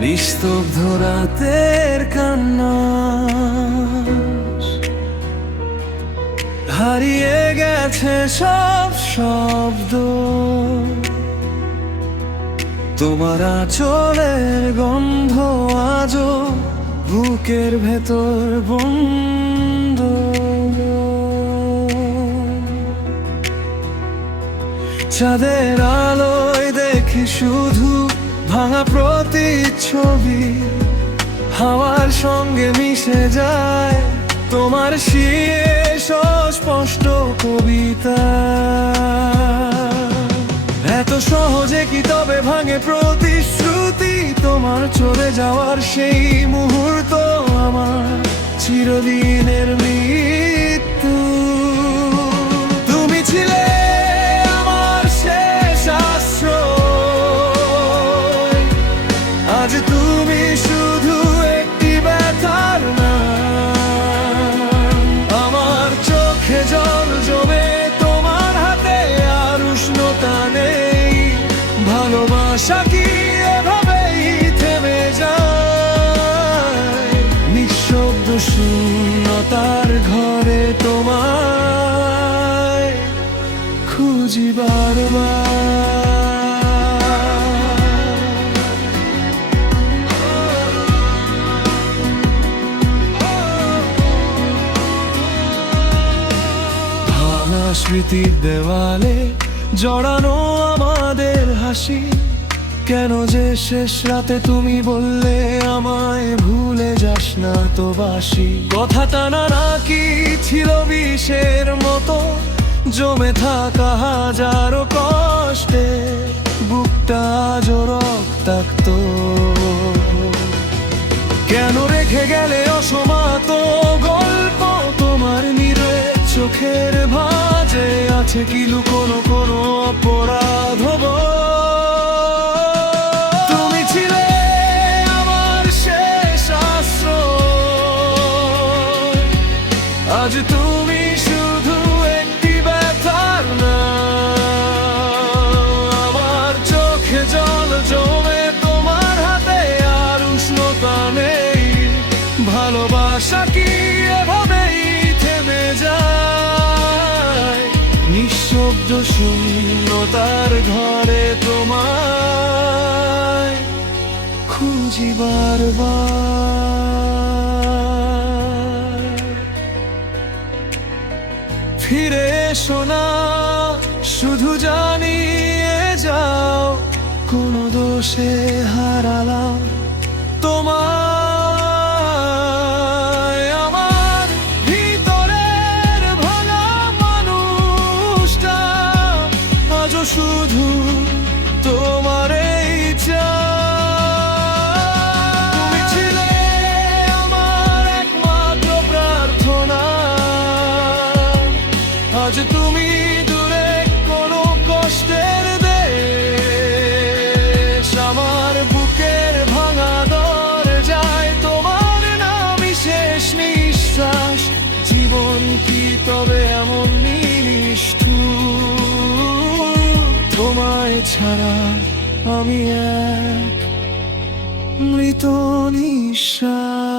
নিস্তব্ধ রাতের কান্না হারিয়ে গেছে সব শব্দ তোমার আঁচলের গন্ধ আজও বুকের ভেতর বন্ধ। চাঁদের আলোয় দেখি শুধু ভাঙা প্রতিচ্ছবি, হাওয়ার সঙ্গে মিশে যায় তোমার শিয়ে স্পষ্ট কবিতা। এত সহজে কি তবে ভাঙে প্রতিশ্রুতি? তোমার চলে যাওয়ার সেই মুহূর্ত আমার চিরদিনের মৃত্যু খুঁজি বারবার ভাঙা স্মৃতির দেওয়ালে জড়ানো আমাদের হাসি। কেন যে শেষ রাতে তুমি বললে আমায় ভুলে যাস না তো বাসি। কথাটা না নাকি ছিল বিষের মতো। জমে থাকা হাজারো কষ্টে বুকটা আজও রক্তাক্ত। কেন রেখে গেলে অসমাত গল্প? তোমার নিরে চোখের ভাজে আছে কি লুকোনো কোনো অপরাধ তুমি ছিলে আমার শেষ আজ তুমি জল জমে তোমার হাতে আর উষ্ণতা নেই। ভালোবাসা কি এভাবেই থেমে যায়? নিঃশব্দ শূন্যতার ঘরে তোমায় খুঁজি বারবার। ফিরে শোনা শুধু জানিয়ে যাও কোনো দোষে হারালাম তোমায়। আমার ভিতরের ভাঙা মানুষটা আজও শুধু তোমার আমার প্রার্থনা। আজ তুমি কি তবে এমন নিষ্ঠু তোমায় ছাড়া আমি এক মৃত নিঃশ্বাস।